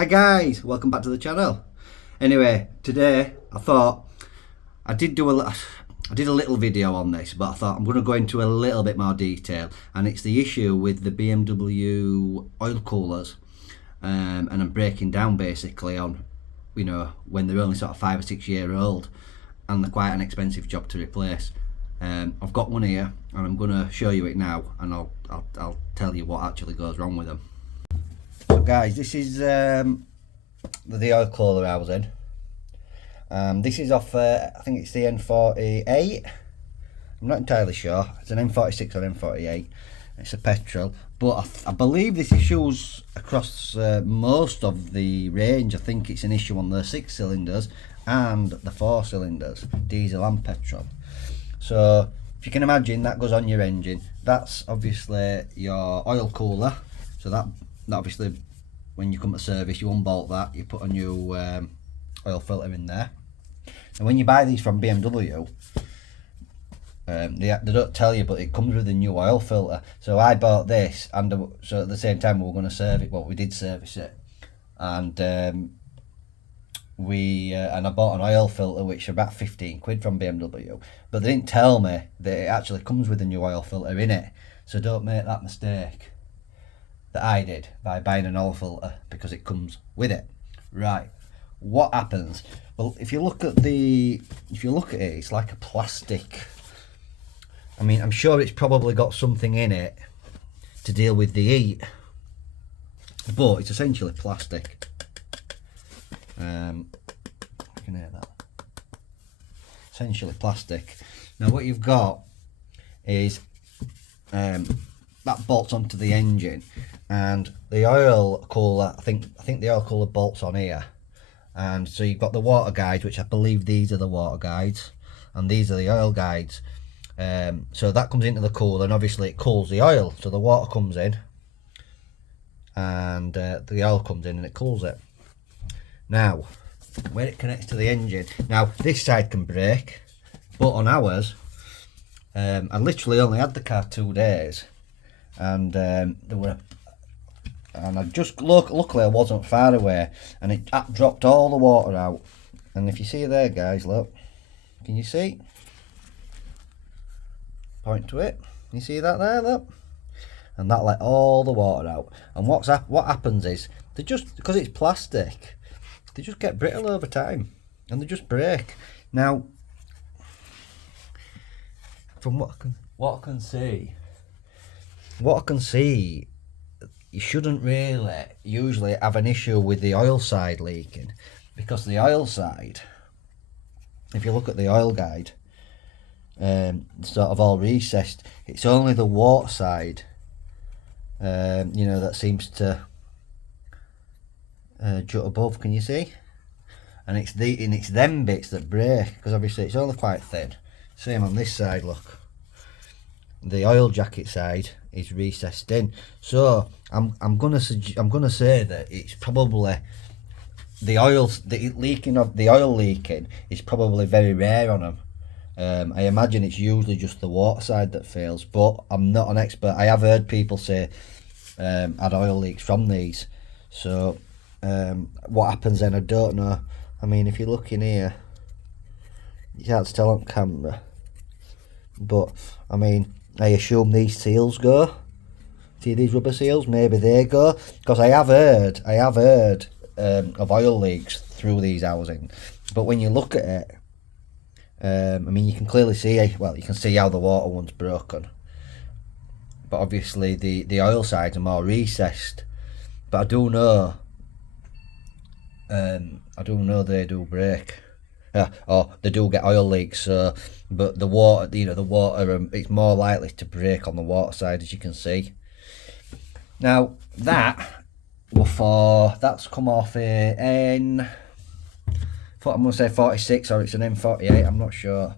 Hi guys, welcome back to the channel. Anyway, today I thought I did a little video on this, but I thought I'm going to go into a little bit more detail, and it's the issue with the BMW oil coolers, and I'm breaking down basically on, you know, when they're only sort of 5 or 6 year old and they're quite an expensive job to replace. I've got one here and I'm going to show you it now, and I'll tell you what actually goes wrong with them. So guys, this is the oil cooler I was in. This is off, I think it's the N48. I'm not entirely sure. It's an N46 or N48. It's a petrol, but I believe this issues across most of the range. I think it's an issue on the 6 cylinders and the 4 cylinders, diesel and petrol. So if you can imagine, that goes on your engine. That's obviously your oil cooler. So that obviously, when you come to service, you unbolt that, you put a new oil filter in there. And when you buy these from BMW, they don't tell you, but it comes with a new oil filter. So I bought this, and so at the same time we were going to service it. Well, we did service it, and and I bought an oil filter which are about 15 quid from BMW, but they didn't tell me that it actually comes with a new oil filter in it. So don't make that mistake that I did by buying an oil filter because it comes with it. Right, what happens? Well, if you look at it, it's like a plastic. I mean, I'm sure it's probably got something in it to deal with the heat, but it's essentially plastic. I can hear that. Essentially plastic. Now what you've got is that bolts onto the engine, and the oil cooler, I think the oil cooler bolts on here, and so you've got the water guides, which I believe these are the water guides, and these are the oil guides. So that comes into the cooler, and obviously it cools the oil, so the water comes in and the oil comes in and it cools it. Now when it connects to the engine, now this side can break, but on ours, I literally only had the car 2 days, and I just luckily I wasn't far away, and it dropped all the water out. And if you see there, guys, look, can you see? Point to it. You see that there, look? And that let all the water out. And what happens is, they just, because it's plastic, they just get brittle over time, and they just break. Now, from what I can see, you shouldn't really usually have an issue with the oil side leaking, because the oil side, if you look at the oil guide, sort of all recessed. It's only the water side, you know, that seems to jut above. Can you see? And it's them bits that break, because obviously it's only quite thin. Same on this side. Look, the oil jacket side is recessed in. So I'm gonna say that it's probably the oil leaking is probably very rare on them. I imagine it's usually just the water side that fails, but I'm not an expert. I have heard people say had oil leaks from these. So what happens then, I don't know. I mean, if you look in here, you can't tell on camera, but I mean, I assume these seals go. See these rubber seals? Maybe they go, because I have heard of oil leaks through these housing. But when you look at it, I mean, you can clearly see, well, you can see how the water one's broken, but obviously the oil sides are more recessed. But I do know they do break, or they do get oil leaks. So, but the water, you know, it's more likely to break on the water side, as you can see. Now that's come off a I'm going to say 46, or it's an M48, I'm not sure.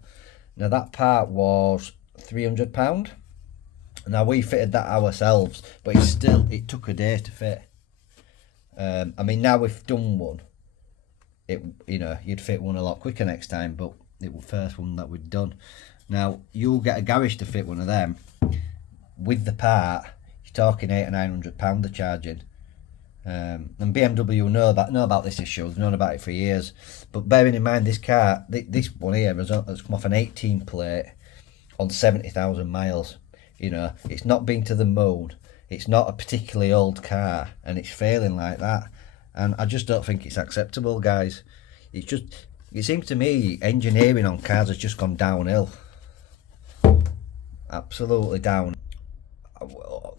Now that part was £300. Now we fitted that ourselves, but it took a day to fit. I mean, now we've done one, you know, you'd fit one a lot quicker next time, but it was the first one that we'd done. Now you'll get a garage to fit one of them with the part. You're talking £800 or £900 they're charging. And BMW know about this issue. They've known about it for years. But bearing in mind, this car, this one here, has come off an 18 plate on 70,000 miles. You know, it's not been to the moon. It's not a particularly old car, and it's failing like that. And I just don't think it's acceptable, guys. It's just, it seems to me engineering on cars has just gone downhill. Absolutely down.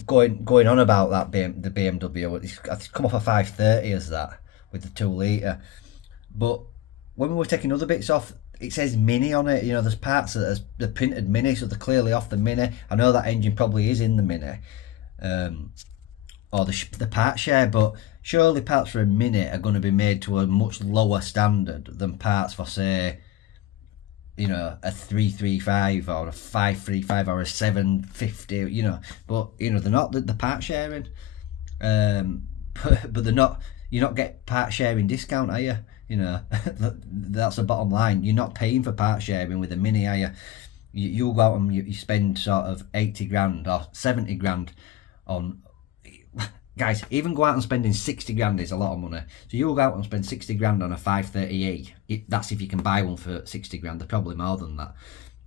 Going on about that the BMW, it's come off a 530 as that with the 2 litre. But when we were taking other bits off, it says Mini on it. You know, there's parts that are printed Mini, so they're clearly off the Mini. I know that engine probably is in the Mini, or the part share, but surely parts for a Mini are going to be made to a much lower standard than parts for, say, you know, a 335 or a 535 or a 750, you know. But you know, they're not the part sharing, but they're not, you not get part sharing discount, are you? You know, that's the bottom line. You're not paying for part sharing with a Mini, are you? You'll go out and you spend sort of 80 grand or 70 grand on, guys, even go out and spending 60 grand is a lot of money. So you'll go out and spend 60 grand on a 530e. That's if you can buy one for 60 grand. They're probably more than that.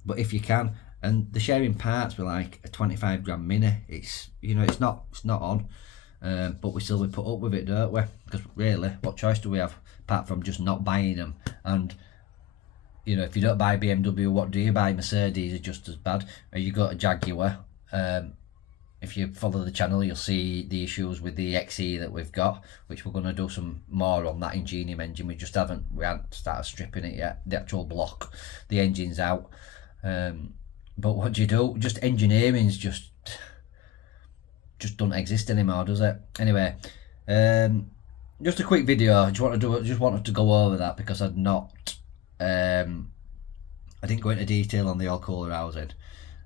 But if you can, and the sharing parts were like a 25 grand Mini. It's, you know, it's not on. But we still put up with it, don't we? Because really, what choice do we have apart from just not buying them? And you know, if you don't buy BMW, what do you buy? Mercedes is just as bad. Or you go to Jaguar. If you follow the channel, you'll see the issues with the XE that we've got, which we're going to do some more on that Ingenium engine. We haven't started stripping it yet. The actual block, the engine's out. But what do you do? Just engineering's just don't exist anymore, does it? Anyway, just a quick video. I just wanted to go over that because I didn't go into detail on the all cooler housing,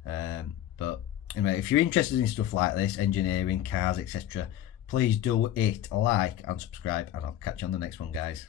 but anyway, if you're interested in stuff like this, engineering, cars, etc., please do hit like and subscribe, and I'll catch you on the next one, guys.